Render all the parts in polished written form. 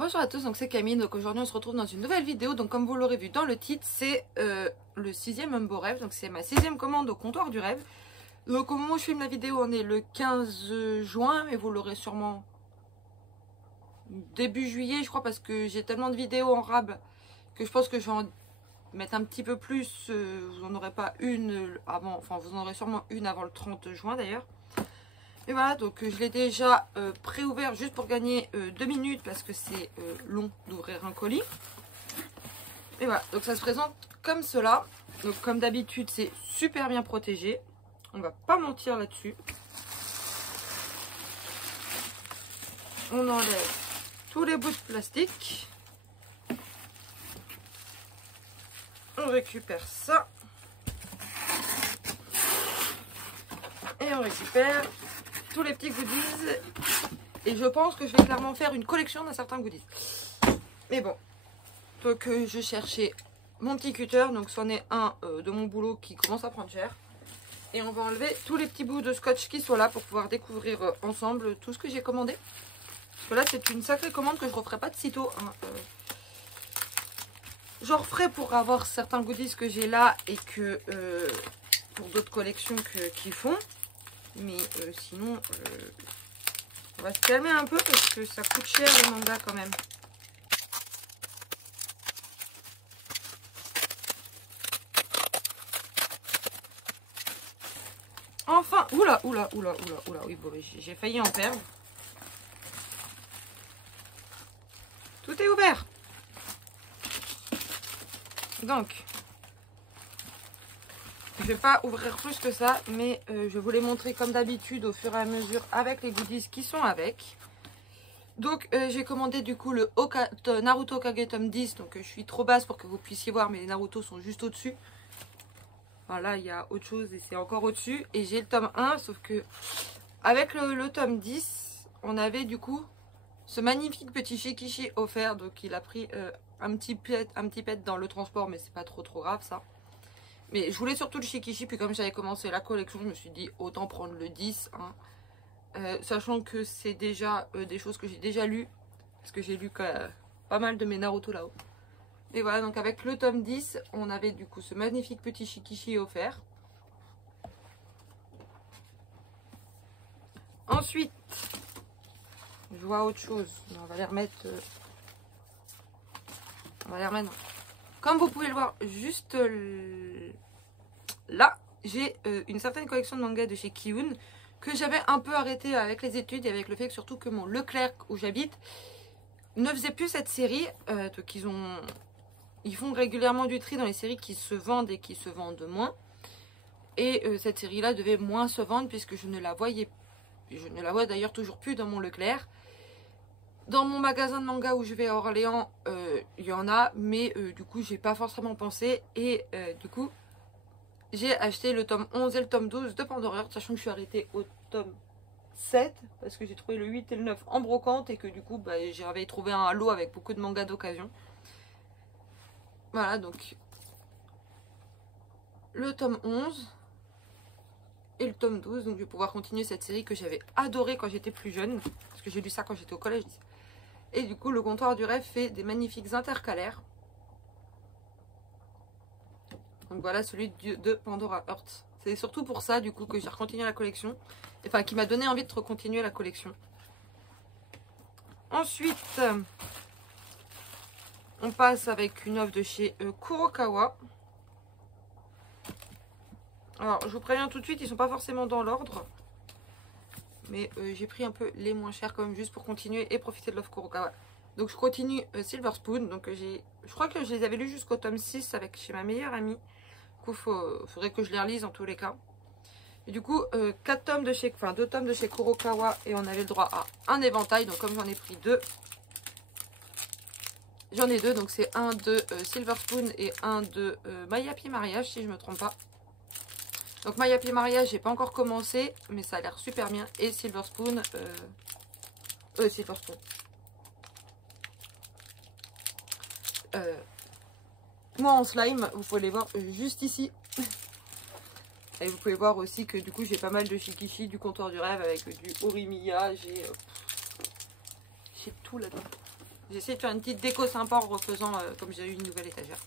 Bonjour à tous, donc c'est Camille, donc aujourd'hui on se retrouve dans une nouvelle vidéo. Donc comme vous l'aurez vu dans le titre, c'est le 6e Humbo Rêve, donc c'est ma 6e commande au comptoir du rêve. Donc au moment où je filme la vidéo on est le 15 juin, mais vous l'aurez sûrement début juillet je crois, parce que j'ai tellement de vidéos en rab que je pense que je vais en mettre un petit peu plus. Vous n'en aurez pas une avant, enfin vous en aurez sûrement une avant le 30 juin d'ailleurs. Et voilà, donc je l'ai déjà pré-ouvert juste pour gagner 2 minutes parce que c'est long d'ouvrir un colis. Et voilà, donc ça se présente comme cela. Donc comme d'habitude, c'est super bien protégé. On va pas mentir là-dessus. On enlève tous les bouts de plastique. On récupère ça. Et on récupère tous les petits goodies. Et je pense que je vais clairement faire une collection d'un certain goodies. Mais bon. Donc je cherchais mon petit cutter. Donc c'en est un de mon boulot qui commence à prendre cher. Et on va enlever tous les petits bouts de scotch qui sont là pour pouvoir découvrir ensemble tout ce que j'ai commandé. Parce que là c'est une sacrée commande que je ne referai pas de sitôt. Hein. J'en referai pour avoir certains goodies que j'ai là et que pour d'autres collections qui font. Mais sinon, on va se calmer un peu parce que ça coûte cher les mangas quand même. Enfin, oula, oui, bon, j'ai failli en perdre. Tout est ouvert. Donc, je vais pas ouvrir plus que ça, mais je vais vous les montrer comme d'habitude au fur et à mesure avec les goodies qui sont avec. Donc j'ai commandé du coup le Naruto Kage tome 10, donc je suis trop basse pour que vous puissiez voir, mais les Naruto sont juste au-dessus. Voilà, il y a autre chose et c'est encore au-dessus. Et j'ai le tome 1, sauf que avec le tome 10, on avait du coup ce magnifique petit Shikishi offert. Donc il a pris un petit pet dans le transport, mais c'est pas trop grave ça. Mais je voulais surtout le Shikishi, puis comme j'avais commencé la collection, je me suis dit autant prendre le 10. Hein. Sachant que c'est déjà des choses que j'ai déjà lues, parce que j'ai lu pas mal de mes Naruto là-haut. Et voilà, donc avec le tome 10, on avait du coup ce magnifique petit Shikishi offert. Ensuite, je vois autre chose. On va les remettre. On va les remettre. Comme vous pouvez le voir juste là, j'ai une certaine collection de mangas de chez Kiun que j'avais un peu arrêté avec les études et avec le fait que surtout que mon Leclerc où j'habite ne faisait plus cette série. Donc ils font régulièrement du tri dans les séries qui se vendent et qui se vendent moins. Et cette série-là devait moins se vendre puisque je ne la voyais. Je ne la vois d'ailleurs toujours plus dans mon Leclerc. Dans mon magasin de manga où je vais à Orléans, il y en a, mais du coup, j'ai pas forcément pensé. Et du coup, j'ai acheté le tome 11 et le tome 12 de Pandora, sachant que je suis arrêtée au tome 7, parce que j'ai trouvé le 8 et le 9 en brocante et que du coup, bah, j'avais trouvé un lot avec beaucoup de mangas d'occasion. Voilà, donc le tome 11 et le tome 12. Donc je vais pouvoir continuer cette série que j'avais adorée quand j'étais plus jeune, parce que j'ai lu ça quand j'étais au collège. Et du coup, le comptoir du rêve fait des magnifiques intercalaires. Donc voilà celui de Pandora Hearts. C'est surtout pour ça du coup que j'ai recontinué la collection. Enfin, qui m'a donné envie de recontinuer la collection. Ensuite, on passe avec une offre de chez Kurokawa. Alors, je vous préviens tout de suite, ils sont pas forcément dans l'ordre. Mais j'ai pris un peu les moins chers quand même juste pour continuer et profiter de l'offre Kurokawa. Donc je continue Silver Spoon. Donc je crois que je les avais lus jusqu'au tome 6 avec chez ma meilleure amie. Du coup, faudrait que je les relise en tous les cas. Et du coup, 4 tomes de chez, enfin 2 tomes de chez Kurokawa et on avait le droit à un éventail. Donc comme j'en ai pris 2, j'en ai 2. Donc c'est un de Silver Spoon et un de My Happy Mariage si je me trompe pas. Donc My Happy Mariage, j'ai pas encore commencé, mais ça a l'air super bien. Et Silver Spoon, Silver Spoon. Moi en slime, vous pouvez les voir juste ici. Et vous pouvez voir aussi que du coup j'ai pas mal de Shikishi, du comptoir du rêve avec du Horimiya, j'ai tout là-dedans. J'ai essayé de faire une petite déco sympa en refaisant comme j'ai eu une nouvelle étagère.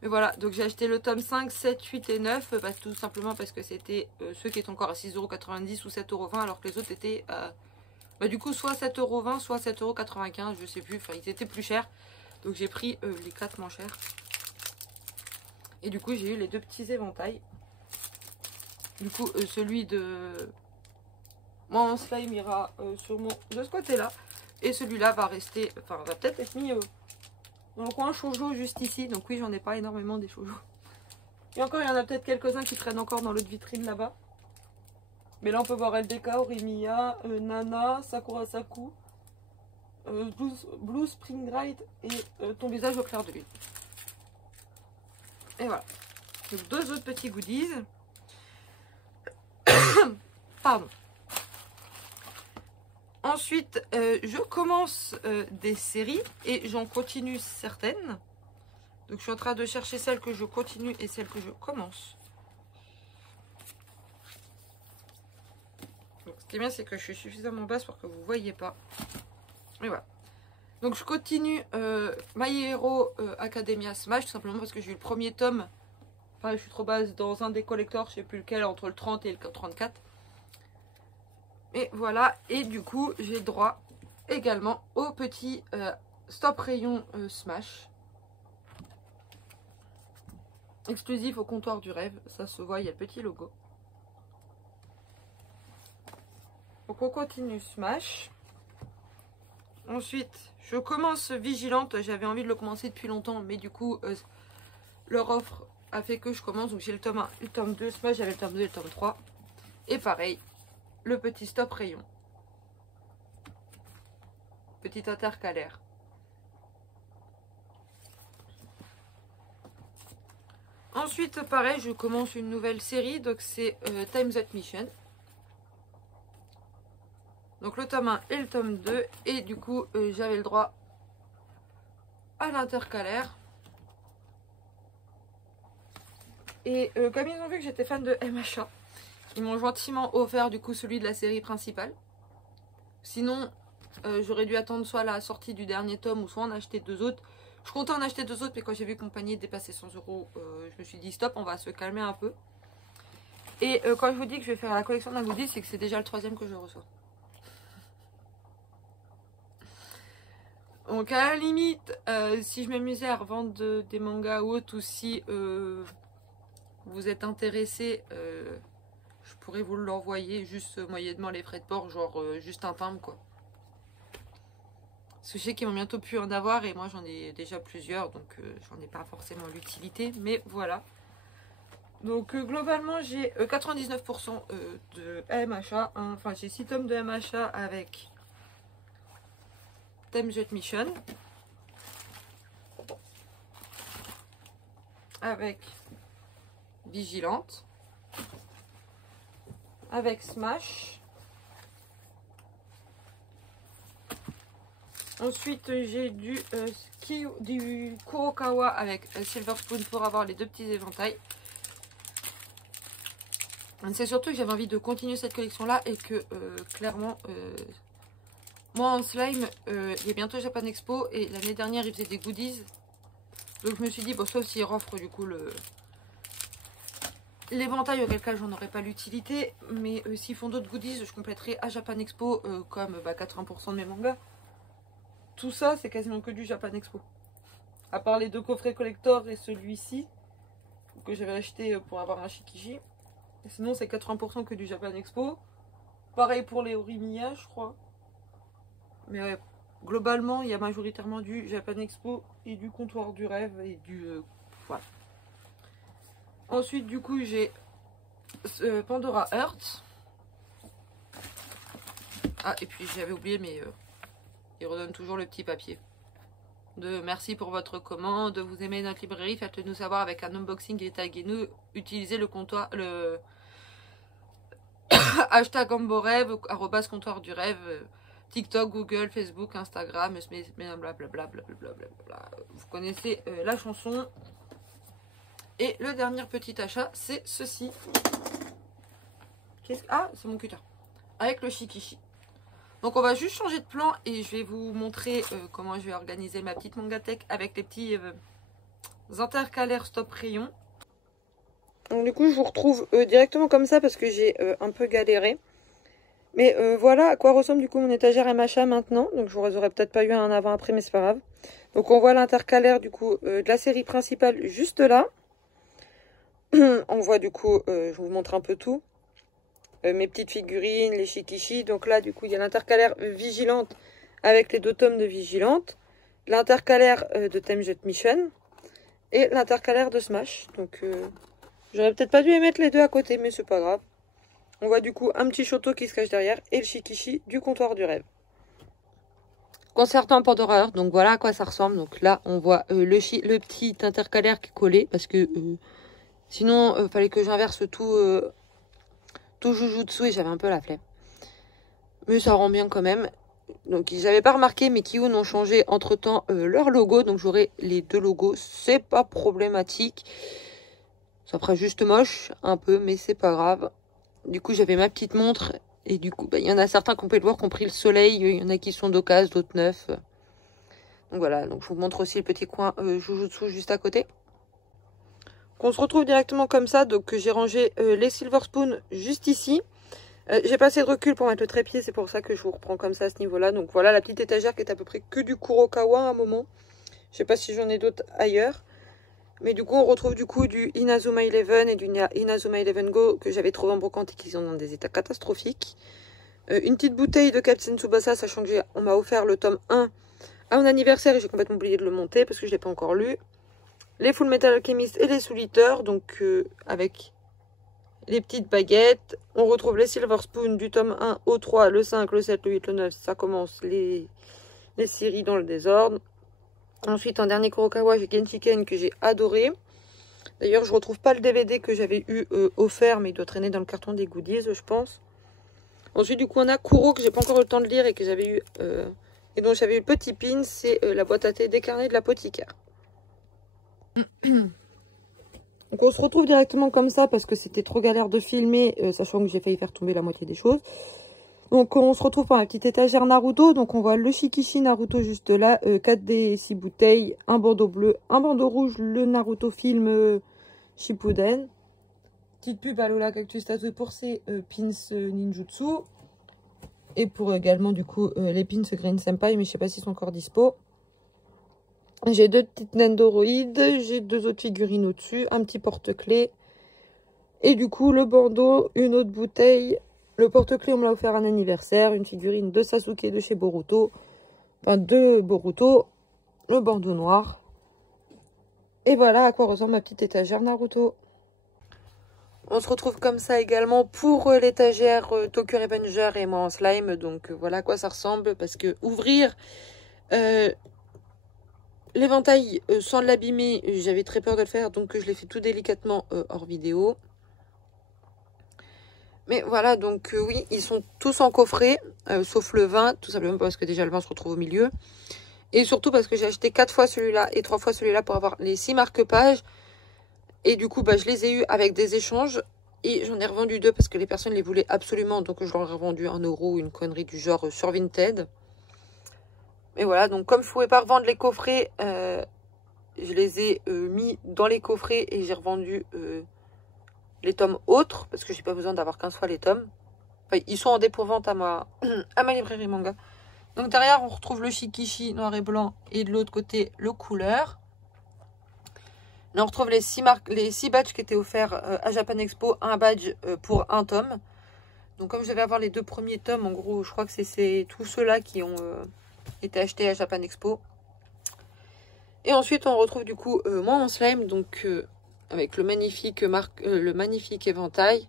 Mais voilà, donc j'ai acheté le tome 5, 7, 8 et 9, tout simplement parce que c'était ceux qui étaient encore à 6,90 € ou 7,20 € alors que les autres étaient du coup soit 7,20 €, soit 7,95 €, je sais plus, enfin ils étaient plus chers. Donc j'ai pris les 4 moins chers. Et du coup j'ai eu les 2 petits éventails. Du coup celui de mon slime ira sûrement de ce côté là. Et celui-là va rester, enfin va peut-être être mis dans le coin shoujo juste ici. Donc oui, j'en ai pas énormément des shoujo. Et encore, il y en a peut-être quelques-uns qui traînent encore dans l'autre vitrine là-bas. Mais là, on peut voir LDK, Orimiya, Nana, Sakura Saku, Blue Spring Ride et Ton visage au clair de lune. Et voilà. Donc 2 autres petits goodies. Pardon. Ensuite, je commence des séries et j'en continue certaines. Donc je suis en train de chercher celles que je continue et celles que je commence. Donc, ce qui est bien, c'est que je suis suffisamment basse pour que vous ne voyez pas. Et voilà. Donc je continue My Hero Academia Smash, tout simplement parce que j'ai eu le premier tome. Enfin, je suis trop basse dans un des collectors, je ne sais plus lequel, entre le 30 et le 34. Et voilà, et du coup, j'ai droit également au petit Stop Rayon Smash. Exclusif au comptoir du rêve, ça se voit, il y a le petit logo. Donc on continue Smash. Ensuite, je commence Vigilante, j'avais envie de le commencer depuis longtemps, mais du coup, leur offre a fait que je commence. Donc j'ai le tome 1, le tome 2, Smash, j'avais le tome 2 et le tome 3. Et pareil, le petit Stop Rayon. Petit intercalaire. Ensuite, pareil, je commence une nouvelle série, donc c'est Time That Mission. Donc le tome 1 et le tome 2, et du coup, j'avais le droit à l'intercalaire. Et comme ils ont vu que j'étais fan de MHA, ils m'ont gentiment offert du coup celui de la série principale. Sinon, j'aurais dû attendre soit la sortie du dernier tome ou soit en acheter 2 autres. Je comptais en acheter 2 autres, mais quand j'ai vu que mon panier dépassait 100 €, je me suis dit stop, on va se calmer un peu. Et quand je vous dis que je vais faire la collection d'un goodies, c'est que c'est déjà le 3e que je reçois. Donc à la limite, si je m'amusais à revendre des mangas ou autres, ou si vous êtes intéressé, je pourrais vous l'envoyer juste moyennement les frais de port, genre juste un timbre quoi. Parce que je sais qu'ils vont bientôt plus en avoir et moi j'en ai déjà plusieurs, donc j'en ai pas forcément l'utilité, mais voilà. Donc globalement j'ai 99% de MHA, hein. Enfin j'ai 6 tomes de MHA avec Time Jet Mission, avec Vigilante, avec Smash. Ensuite, j'ai du Kurokawa avec Silver Spoon pour avoir les 2 petits éventails. C'est surtout que j'avais envie de continuer cette collection-là et que clairement, moi en slime, il y a bientôt Japan Expo et l'année dernière, ils faisaient des goodies. Donc je me suis dit, bon, sauf s'ils offrent du coup l'éventail, auquel cas j'en aurais pas l'utilité. Mais s'ils font d'autres goodies, je compléterai à Japan Expo comme 80% de mes mangas. Tout ça, c'est quasiment que du Japan Expo. À part les 2 coffrets collector et celui-ci, que j'avais acheté pour avoir un Shikiji. Et sinon, c'est 80% que du Japan Expo. Pareil pour les Orimiya, je crois. Mais ouais, globalement, il y a majoritairement du Japan Expo et du comptoir du rêve et du... voilà. Ensuite, du coup, j'ai Pandora Heart. Ah, et puis j'avais oublié, mais... il redonne toujours le petit papier. De merci pour votre commande, vous aimez notre librairie, faites-le nous savoir avec un unboxing et taguez-nous. Utilisez le comptoir, le hashtag Amborêve, @comptoir du rêve, TikTok, Google, Facebook, Instagram, blablabla. Vous connaissez la chanson. Et le dernier petit achat, c'est ceci. Ah, c'est mon cutter. Avec le Shikishi. Donc on va juste changer de plan et je vais vous montrer comment je vais organiser ma petite mangatech avec les petits intercalaires stop rayon. Donc du coup je vous retrouve directement comme ça parce que j'ai un peu galéré. Mais voilà à quoi ressemble du coup mon étagère MHA maintenant. Donc je vous aurais peut-être pas eu un avant-après mais c'est pas grave. Donc on voit l'intercalaire du coup de la série principale juste là. On voit du coup, je vous montre un peu tout. Mes petites figurines, les shikishi. Donc là du coup il y a l'intercalaire Vigilante avec les 2 tomes de Vigilante. L'intercalaire de Theme Jet Mission. Et l'intercalaire de Smash. Donc j'aurais peut-être pas dû les mettre les deux à côté mais c'est pas grave. On voit du coup un petit Shoto qui se cache derrière et le shikishi du comptoir du rêve. Concertant Pandora, donc voilà à quoi ça ressemble. Donc là, on voit le petit intercalaire qui est collé parce que sinon, fallait que j'inverse tout Jujutsu et j'avais un peu la flemme. Mais ça rend bien quand même. Donc j'avais pas remarqué, mais Kiyun ont changé entre temps leur logo. Donc j'aurai les 2 logos. C'est pas problématique. Ça fera juste moche un peu, mais c'est pas grave. Du coup, j'avais ma petite montre. Et du coup, il y en a certains qui ont pu le voir, qui ont pris le soleil. Il y en a qui sont d'occasion, d'autres neufs. Donc voilà, donc je vous montre aussi le petit coin Jujutsu juste à côté. On se retrouve directement comme ça. Donc j'ai rangé les Silver Spoon juste ici. J'ai pas assez de recul pour mettre le trépied. C'est pour ça que je vous reprends comme ça à ce niveau-là. Donc voilà la petite étagère qui est à peu près que du Kurokawa à un moment. Je sais pas si j'en ai d'autres ailleurs. Mais du coup, on retrouve du coup du Inazuma Eleven et du Inazuma Eleven Go que j'avais trouvé en brocante et qui sont dans des états catastrophiques. Une petite bouteille de Captain Tsubasa, sachant que on m'a offert le tome 1 à mon anniversaire et j'ai complètement oublié de le monter parce que je ne l'ai pas encore lu. Les Full Metal Alchemist et les Soul Eater, donc avec les petites baguettes. On retrouve les Silver Spoon du tome 1 au 3, le 5, le 7, le 8, le 9. Ça commence les séries dans le désordre. Ensuite, en dernier Kurokawa, j'ai Genshiken que j'ai adoré. D'ailleurs, je retrouve pas le DVD que j'avais eu offert, mais il doit traîner dans le carton des goodies, je pense. Ensuite, du coup, on a Kuro que j'ai pas encore eu le temps de lire et que j'avais eu et dont j'avais eu le petit pin, c'est la boîte à thé des carnets de l'apothicaire. Donc, on se retrouve directement comme ça parce que c'était trop galère de filmer, sachant que j'ai failli faire tomber la moitié des choses. Donc on se retrouve par la petite étagère Naruto. Donc on voit le Shikishi Naruto juste là. 4D, 6 bouteilles. Un bandeau bleu, un bandeau rouge. Le Naruto film Shippuden. Petite pub à Lola Cactus Tattoo pour ses pins ninjutsu. Et pour également du coup les pins Green Senpai. Mais je sais pas s'ils sont encore dispo. J'ai 2 petites Nendoroids. J'ai 2 autres figurines au-dessus. Un petit porte-clés. Et du coup le bandeau, une autre bouteille. Le porte-clés, on me l'a offert un anniversaire. Une figurine de Sasuke de chez Boruto. Enfin, de Boruto. Le bandeau noir. Et voilà à quoi ressemble ma petite étagère Naruto. On se retrouve comme ça également pour l'étagère Tokyo Revenger et moi en slime. Donc voilà à quoi ça ressemble. Parce que ouvrir l'éventail sans l'abîmer, j'avais très peur de le faire. Donc je l'ai fait tout délicatement hors vidéo. Mais voilà, donc oui, ils sont tous en coffret, sauf le vin, tout simplement parce que déjà le vin se retrouve au milieu. Et surtout parce que j'ai acheté 4 fois celui-là et 3 fois celui-là pour avoir les 6 marque-pages. Et du coup, bah, je les ai eus avec des échanges. Et j'en ai revendu 2 parce que les personnes les voulaient absolument. Donc je leur ai revendu 1 euro, une connerie du genre sur Vinted. Mais voilà, donc comme je ne pouvais pas revendre les coffrets, je les ai mis dans les coffrets et j'ai revendu... les tomes autres, parce que j'ai pas besoin d'avoir 15 fois les tomes. Enfin, ils sont en dépôt-vente à ma librairie manga. Donc derrière, on retrouve le Shikishi noir et blanc et de l'autre côté, le couleur. Là, on retrouve les 6 badges qui étaient offerts à Japan Expo. Un badge pour un tome. Donc comme je vais avoir les 2 premiers tomes, en gros, je crois que c'est tous ceux-là qui ont été achetés à Japan Expo. Et ensuite, on retrouve du coup moi en slime, donc... avec le magnifique éventail.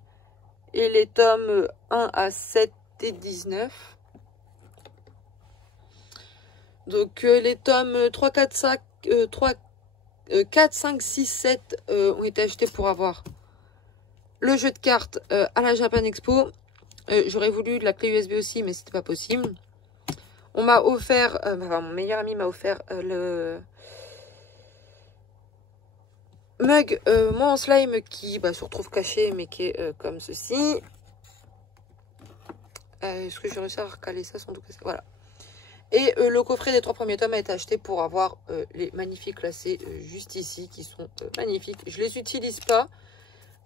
Et les tomes 1 à 7 et 19. Donc les tomes 3, 4, 5, 6, 7 ont été achetés pour avoir le jeu de cartes à la Japan Expo. J'aurais voulu de la clé USB aussi, mais c'était pas possible. On m'a offert, mon meilleur ami m'a offert le... mug, moi en slime qui se retrouve caché mais qui est comme ceci. Est-ce que j'ai réussi à recaler ça sans tout casser? Voilà. Et le coffret des 3 premiers tomes a été acheté pour avoir les magnifiques lacets juste ici, qui sont magnifiques. Je les utilise pas.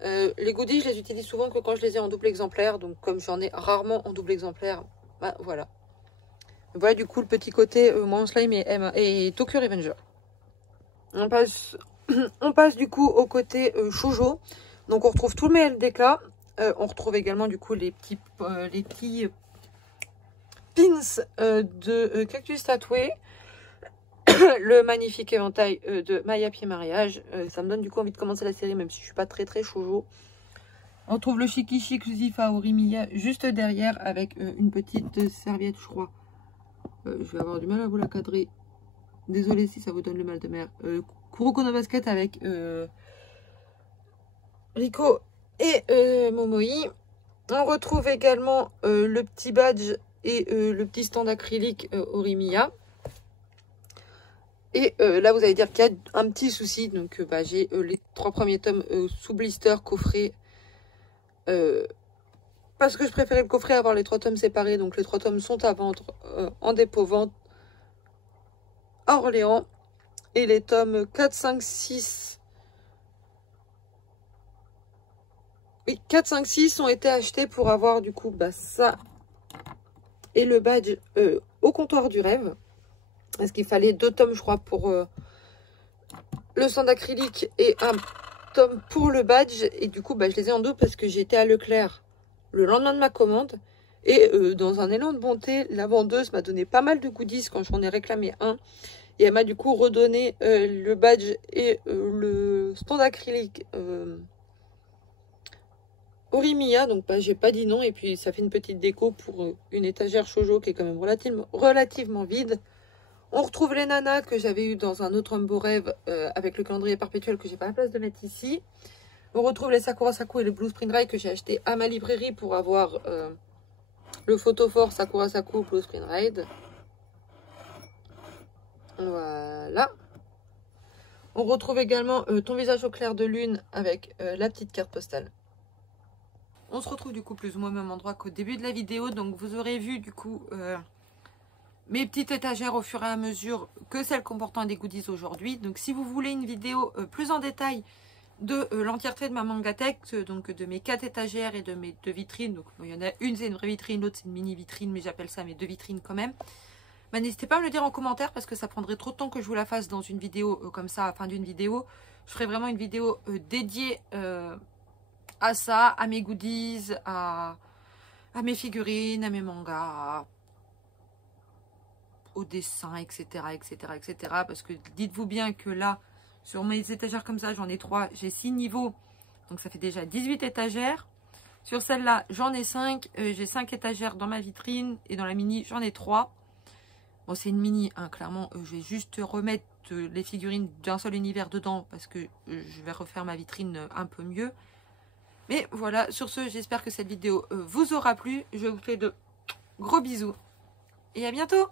Les goodies, je les utilise souvent que quand je les ai en double exemplaire. Donc comme j'en ai rarement en double exemplaire, bah voilà. Voilà du coup le petit côté Mon Slime et Tokyo Revenger. On passe du coup au côté shoujo. Donc on retrouve tout le MLDK. On retrouve également du coup les petits pins de Cactus Tatoué. Le magnifique éventail de My Happy Mariage. Ça me donne du coup envie de commencer la série, même si je suis pas très shoujo. On trouve le Shikishi exclusif à Orimiya juste derrière avec une petite serviette, je crois. Je vais avoir du mal à vous la cadrer. Désolée si ça vous donne le mal de mer. Kuroko no Basket avec Riko et Momoi. On retrouve également le petit badge et le petit stand acrylique Orimiya. Et là, vous allez dire qu'il y a un petit souci. Donc, j'ai les 3 premiers tomes sous blister coffret. Parce que je préférais le coffret avoir les 3 tomes séparés. Donc, les 3 tomes sont à vendre en dépôt-vente à Orléans. Et les tomes 4, 5, 6... Oui, 4, 5, 6 ont été achetés pour avoir du coup ça et le badge au comptoir du rêve. Parce qu'il fallait 2 tomes, je crois, pour le stand acrylique et un tome pour le badge. Et du coup, je les ai en double parce que j'étais à Leclerc le lendemain de ma commande. Et dans un élan de bonté, la vendeuse m'a donné pas mal de goodies quand j'en ai réclamé un. Et elle m'a du coup redonné le badge et le stand acrylique Orimiya. Donc j'ai pas dit non. Et puis ça fait une petite déco pour une étagère shoujo qui est quand même relativement vide. On retrouve les nanas que j'avais eu dans un autre Umbo Rêve avec le calendrier perpétuel que j'ai pas la place de mettre ici. On retrouve les Sakura Saku et le Blue Spring Ride que j'ai acheté à ma librairie pour avoir le photophore Sakura Saku Blue Spring Ride. Voilà. On retrouve également Ton visage au clair de lune avec la petite carte postale. On se retrouve du coup plus ou moins au même endroit qu'au début de la vidéo. Donc vous aurez vu du coup mes petites étagères au fur et à mesure que celles comportant des goodies aujourd'hui. Donc si vous voulez une vidéo plus en détail de l'entièreté de ma mangatech, donc de mes 4 étagères et de mes 2 vitrines. Donc il y en a une c'est une vraie vitrine, l'autre c'est une mini vitrine, mais j'appelle ça mes 2 vitrines quand même. N'hésitez pas à me le dire en commentaire parce que ça prendrait trop de temps que je vous la fasse dans une vidéo comme ça, à la fin d'une vidéo. Je ferai vraiment une vidéo dédiée à ça, à mes goodies, à mes figurines, à mes mangas, au dessin, etc., etc., etc. Parce que dites-vous bien que là, sur mes étagères comme ça, j'en ai 3, j'ai 6 niveaux. Donc ça fait déjà 18 étagères. Sur celle-là, j'en ai 5. J'ai 5 étagères dans ma vitrine. Et dans la mini, j'en ai 3. Bon, c'est une mini, hein, clairement. Je vais juste remettre les figurines d'un seul univers dedans. Parce que je vais refaire ma vitrine un peu mieux. Mais voilà, sur ce, j'espère que cette vidéo vous aura plu. Je vous fais de gros bisous. Et à bientôt!